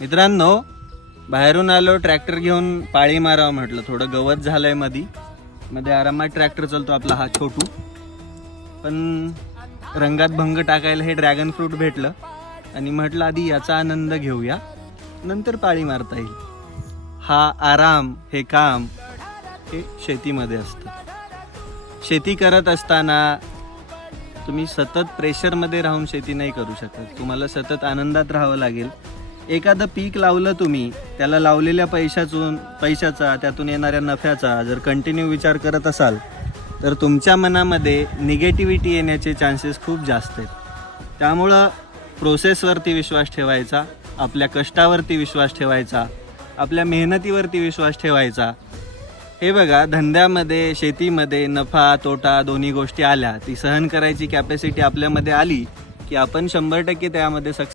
मित्रांनो, बाहेरून आलो ट्रॅक्टर घेऊन पाळी मारावं म्हटलं. थोडं गवत झालंय मध्ये आरामात ट्रॅक्टर चालतो आपला हा छोटू. पण रंगात भंग टाकायला हे ड्रॅगन फ्रूट भेटलं आणि म्हटलं आधी याचा आनंद घेऊया, नंतर पाळी मारता येईल. हा आराम, हे काम हे शेतीमध्ये असतं. शेती करत असताना तुम्ही सतत प्रेशरमध्ये राहून शेती नाही करू शकत. तुम्हाला सतत आनंदात राहावं लागेल. एखादं पीक लावलं तुम्ही, त्याला लावलेल्या पैशाचा त्यातून येणाऱ्या नफ्याचा जर कंटिन्यू विचार करत असाल तर तुमच्या मनामध्ये निगेटिव्हिटी येण्याचे चान्सेस खूप जास्त आहेत. त्यामुळं प्रोसेसवरती विश्वास ठेवायचा, आपल्या कष्टावरती विश्वास ठेवायचा, आपल्या मेहनतीवरती विश्वास ठेवायचा. हे बघा, धंद्यामध्ये शेतीमध्ये नफा तोटा दोन्ही गोष्टी आल्या, ती सहन करायची कॅपॅसिटी आपल्यामध्ये आली की आपण 100% त्यामध्ये सक्सेस